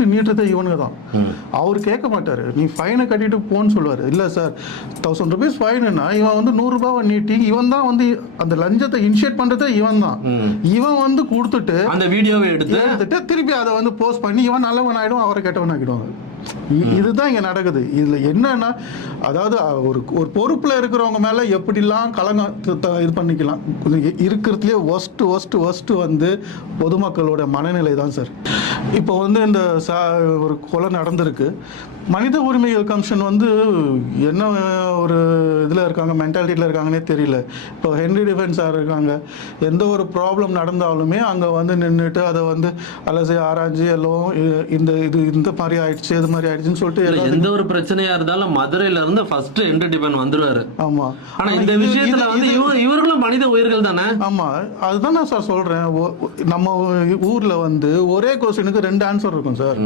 First நீட்டுறதே இவனுங்க தான். அவர் கேட்க மாட்டாரு, நீ ஃபைனை கட்டிட்டு போன்னு சொல்லுவாரு. இல்ல சார், 1000 rupees ஃபைனுன்னா இவன் வந்து 100 ரூபாவை நீட்டி இவன் தான் வந்து அந்த லஞ்சத்தை இனிஷியேட் பண்றதே இவன் தான். இவன் வந்து கொடுத்துட்டு அந்த வீடியோவை எடுத்துட்டு திருப்பி அதை வந்து போஸ்ட் பண்ணி இவன் நல்லவன் ஆயிடும், அவரை கெட்டவன் ஆகிடுவாங்க. இதுதான் இங்க நடக்குது. இதுல என்னன்னா, அதாவது ஒரு பொறுப்புல இருக்கிறவங்க மேல எப்படிலாம் இது பண்ணிக்கலாம். இருக்கிறதுலே ஒஸ்ட் வந்து பொதுமக்களோட மனநிலை தான் சார். இப்போ வந்து இந்த ஒரு கொலை நடந்திருக்கு. மனித உரிமைகள் கமிஷன் வந்து என்ன ஒரு இதில் இருக்காங்க, மென்டாலிட்டியில் இருக்காங்கன்னே தெரியல. இப்போ ஹென்ரி டிஃபென்ஸ் சார் இருக்காங்க, எந்த ஒரு ப்ராப்ளம் நடந்தாலுமே அங்கே வந்து நின்றுட்டு அதை வந்து அலசி ஆராய்ச்சி எல்லாம் இந்த மாதிரி ஆயிடுச்சு, இது மாதிரி ஆயிடுச்சுன்னு சொல்லிட்டு எந்த ஒரு பிரச்சனையா இருந்தாலும் மதுரையில இருந்து ஃபர்ஸ்ட் ஹென்ரி டிஃபென்ஸ் வந்துருவாரு. ஆமா, ஆனா இந்த விஷயத்துல வந்து இவர்களும் மனித உயிர்கள் தானே. ஆமா, அதுதான் நான் சார் சொல்றேன். நம்ம ஊர்ல வந்து ஒரே கொஸ்டினுக்கு 2 ஆன்சர் இருக்கும் சார்.